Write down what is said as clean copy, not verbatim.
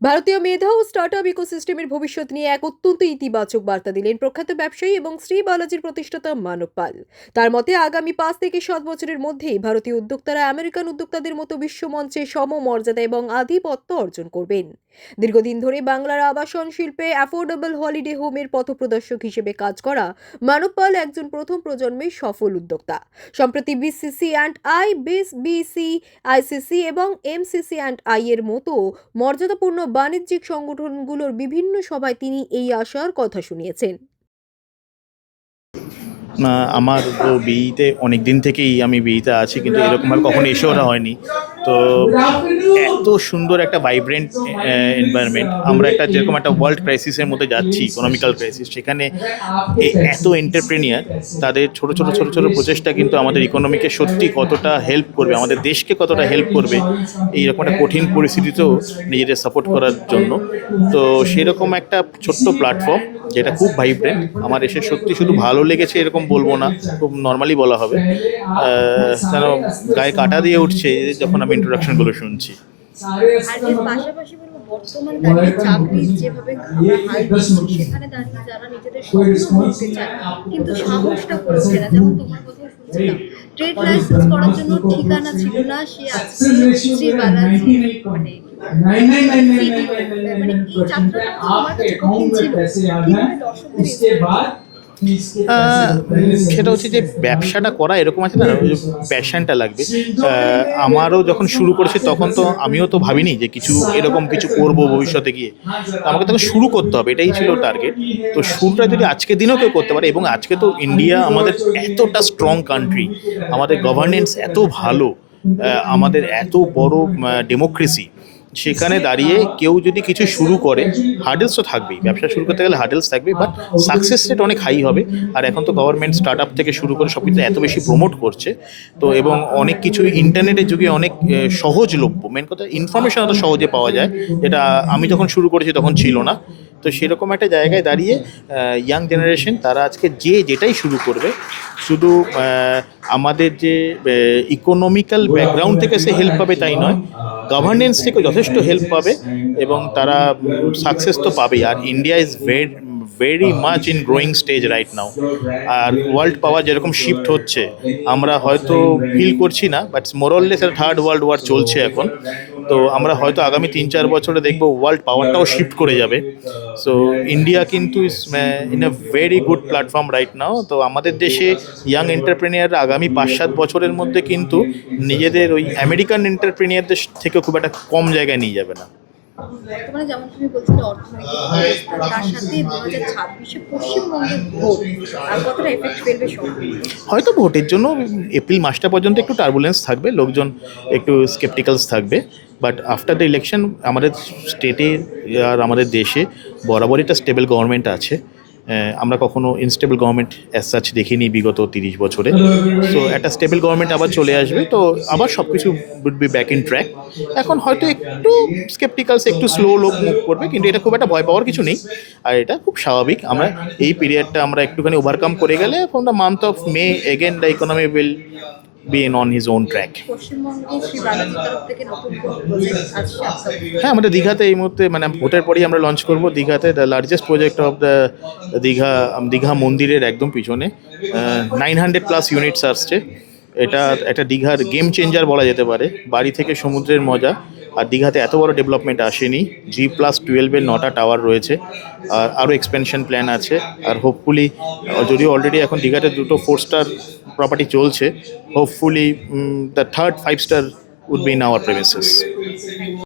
ভারতীয় মেধা ও স্টার্টআপ ইকোসিস্টেমের ভবিষ্যৎ নিয়ে এক অত্যন্ত ইতিবাচক বার্তা দিলেন প্রখ্যাত ব্যবসায়ী এবং শ্রী বালাজির প্রতিষ্ঠাতা মানব পাল। তার মতে আগামী 5 থেকে 7 বছরের মধ্যেই ভারতীয় উদ্যোক্তারা আমেরিকান উদ্যোক্তাদের মতো বিশ্বমঞ্চে সমমর্যাদা এবং আধিপত্য অর্জন করবেন। দীর্ঘদিন ধরে বাংলার আবাসন শিল্পে অ্যাফোর্ডেবল হলিডে হোমের পথপ্রদর্শক হিসেবে কাজ করা মানব পাল একজন প্রথম প্রজন্মের সফল উদ্যোক্তা। সম্প্রতি BCC and I, BC, ICC এবং এমসিসি অ্যান্ড আই এর মতো মর্যাদাপূর্ণ বাণিজ্যিক সংগঠনগুলোর বিভিন্ন সভায় তিনি এই আশার কথা শুনিয়েছেন। আমার তো বিইতে অনেক দিন থেকেই আমি বিইতে আছি, কিন্তু এরকমভাবে কখনো এসে ওরা হয়নি। তো এত সুন্দর একটা ভাইব্রেন্ট এনভায়রনমেন্ট, আমরা একটা যেরকম একটা ওয়ার্ল্ড ক্রাইসিসের মধ্যে যাচ্ছি, ইকোনমিক্যাল ক্রাইসিস, সেখানে এত এন্টারপ্রেনিয়ার, তাদের ছোট ছোট ছোট ছোট প্রচেষ্টা কিন্তু আমাদের ইকোনমিকে সত্যি কতটা হেল্প করবে, আমাদের দেশকে কতটা হেল্প করবে এইরকম একটা কঠিন পরিস্থিতিতেও নিজেদের সাপোর্ট করার জন্য। তো সেরকম একটা ছোট্ট প্ল্যাটফর্ম যেটা খুব ভাইব্রেন্ট, আমার এসে সত্যি শুধু ভালো লেগেছে এরকম বলবো না, খুব নর্মালি বলা হবে। যেন গায়ে কাঁটা দিয়ে উঠছে যখন আমি ইন্ট্রোডাকশনগুলো শুনছি। আর এর পাশাপাশি বলবো বর্তমানে দাঁড়িয়ে চাকরির যেভাবে আমরা হাল দিচ্ছি, সেখানে দাঁড়িয়ে যারা নিজেদের স্বপ্ন করতে চায় কিন্তু সাহসটা করছে না, যেমন তোমার কথা শুনছিলাম, ট্রেড লাইসেন্স করার জন্য ঠিকানা ছিল না, সে আজকে শ্রী বালাজি মানে মানে এই যাত্রাটা তোমার কাছে কঠিন ছিল, কিভাবে দর্শকদের সেটা হচ্ছে যে ব্যবসাটা করা এরকম আছে না, ওই যে প্যাশনটা লাগবে। আমারও যখন শুরু করেছি তখন তো আমিও তো ভাবিনি যে কিছু এরকম কিছু করবো ভবিষ্যতে গিয়ে। আমাকে তখন শুরু করতে হবে, এটাই ছিল টার্গেট। তো শুরুটা যদি আজকের দিনেও কেউ করতে পারে, এবং আজকে তো ইন্ডিয়া আমাদের এতটা স্ট্রং কান্ট্রি, আমাদের গভর্নেন্স এত ভালো, আমাদের এত বড় ডেমোক্রেসি, সেখানে দাঁড়িয়ে কেউ যদি কিছু শুরু করে, হার্ডেলস তো থাকবেই, ব্যবসা শুরু করতে গেলে হার্ডেলস থাকবে, বাট সাকসেস রেট অনেক হাই হবে। আর এখন তো গভর্নমেন্ট স্টার্ট আপ থেকে শুরু করে সব কিছু এত বেশি প্রমোট করছে, তো এবং অনেক কিছু ইন্টারনেটের যুগে অনেক সহজলভ্য, মেন কথা ইনফরমেশন এত সহজে পাওয়া যায়, যেটা আমি যখন শুরু করেছি তখন ছিল না। তো সেরকম একটা জায়গায় দাঁড়িয়ে ইয়াং জেনারেশন তারা আজকে যে যেটাই শুরু করবে, শুধু আমাদের যে ইকোনমিক্যাল ব্যাকগ্রাউন্ড থেকে সে হেল্প পাবে তাই নয়, গভর্নেন্স থেকে যথেষ্ট হেল্প পাবে, এবং তারা সাকসেস তো পাবেই। আর India is very much in growing stage right now. আর ওয়ার্ল্ড পাওয়ার যেরকম শিফট হচ্ছে, আমরা হয়তো ফিল করছি না, but more or less third world war চলছে এখন। তো আমরা হয়তো আগামী 3-4 বছরে দেখবো ওয়ার্ল্ড পাওয়ারটাও শিফট করে যাবে। সো ইন্ডিয়া কিন্তু is in a very good platform right now. তো আমাদের দেশে ইয়াং এন্টারপ্রেনিয়ার আগামী 5-7 বছরের মধ্যে কিন্তু নিজেদের ওই আমেরিকান এন্টারপ্রেনিয়ারদের থেকে খুব একটা কম জায়গায় নিয়ে যাবে না। বর্তমানে যেমন তুমি বলছিলে অর্থনৈতিক অবস্থা, তার সাথে 2026-এ পশ্চিমবঙ্গের ভোট আর কতটা এফেক্ট ফেলবে সব। হয়তো ভোটের জন্য এপ্রিল মাসটা পর্যন্ত একটু টার্বুলেন্স থাকবে, লোকজন একটু স্কেপটিক্যালস থাকবে, বাট আফটার দ্য ইলেকশন আমাদের স্টেটে আর আমাদের দেশে বরাবরই একটা স্টেবল গভর্নমেন্ট আছে। আমরা কখনো ইনস্টেবল গভর্নমেন্ট অ্যাজ সাচ দেখিনি বিগত 30 বছরে। সো একটা স্টেবল গভর্নমেন্ট আবার চলে আসবে, তো আবার সব কিছু would be back in track. এখন হয়তো একটু স্কেপটিক্যালস, একটু স্লো লোক মুভ করবে, কিন্তু এটা খুব একটা ভয় পাওয়ার কিছু নেই, আর এটা খুব স্বাভাবিক। আমরা এই পিরিয়ডটা আমরা একটুখানি ওভারকাম করে গেলে from the month of May again the economy will be on his own track. পশ্চিমবঙ্গে শ্রী বালাজির তরফ থেকে নতুন কোনো প্রজেক্ট আসছে? হ্যাঁ, আমাদের দীঘাতে এই মুহূর্তে, মানে ভোটের পরেই আমরা লঞ্চ করব দীঘাতে, the largest project of the Digha মন্দিরের একদম পিছনে 900+ ইউনিটস আসছে। এটা একটা দীঘার গেম চেঞ্জার বলা যেতে পারে, বাড়ি থেকে সমুদ্রের মজা। আর দীঘাতে এত বড় ডেভেলপমেন্ট আসেনি। G+12-এর 9টা টাওয়ার রয়েছে, আর আরও এক্সপেনশন প্ল্যান আছে। আর হোপফুলি, যদিও অলরেডি এখন দীঘাতে 2টো 4-স্টার প্রপার্টি চলছে, hopefully the third five star would be in our premises.